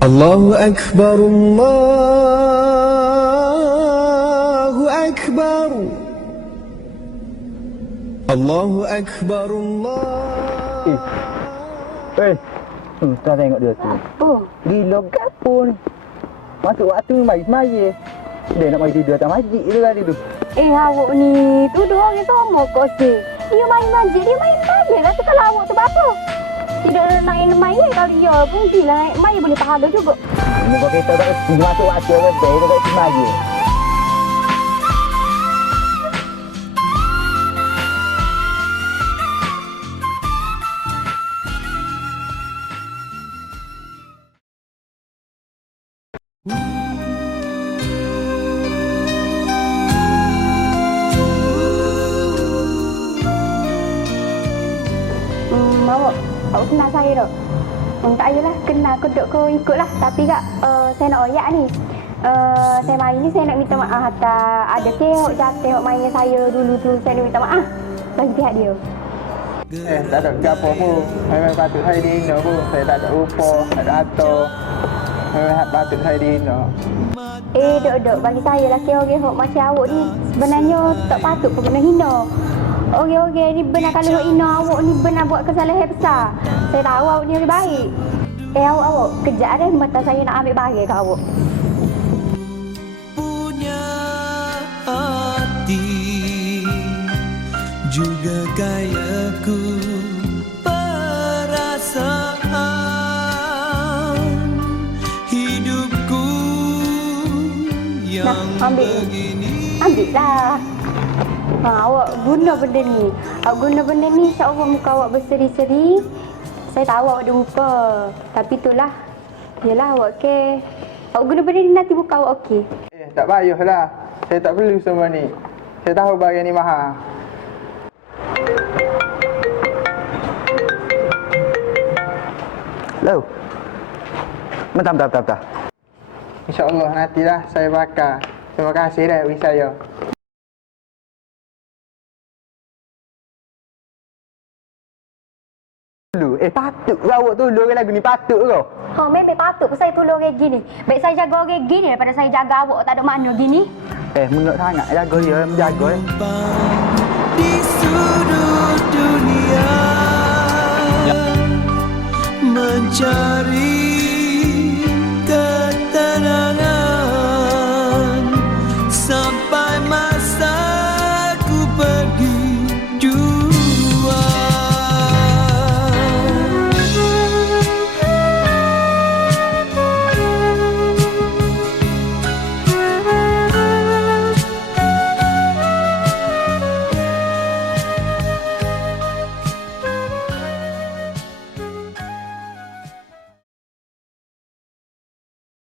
الله أكبر الله أكبر الله أكبر الله. Tuan tengok dia tu. Oh, Gila gapo ni. Masuk waktu mai semaya. Dia nak mari tidur atas masjid tu kali tu. awak ni tuduh orang sama kau si. Dia main masjid, dia main masjid. Rasa kalau awak tu apa? Tidak naik main kalau dia pun bila naik main boleh pahala juga. Muka kita tak masuk waktu orang baik tu kat semaya. Awak kenal saya tak? Tak payahlah kenal kedok kau ikutlah. Tapi kak, saya nak oyak ni. Saya mari ni saya nak minta maaf atas ada ke awak jatuh awak main dengan saya dulu tu. Saya nak minta maaf bagi pihak dia. Tak ada gapo pun. Memang patut saya dihina pun. Saya tak ada rupa, tak ada harta. Memang patut saya dihina. Dok, bagi saya laki orang hok macam awak ni sebenarnya tak patut pun kena hina. Orang-orang ni benar kalau hok hina awak ni benar buat kesalahan besar. Saya tahu awak ni orang baik. Awak kejap dah mata saya nak ambil barang kat awak. Punya hati juga kayaku perasaan hidupku yang ambillah. Awak guna benda ni. Awak guna benda ni insya-Allah muka awak berseri-seri. Saya tahu awak ada muka. Tapi itulah. Yalah awak okey. Awak guna benda ni nanti muka awak okey. Tak payahlah. Saya tak perlu semua ni. Saya tahu barang ni mahal. Hello. Bentar. InsyaAllah nantilah saya bakar. Terima kasih dah bagi saya. Patut ke awak tolong orang lagu ni? Patut ke? Memang patut pun saya tolong orang gini. Baik saya jaga orang gini daripada saya jaga awak tak ada makna gini. Menurut sangat jaga dia, menjaga di sudut dunia mencari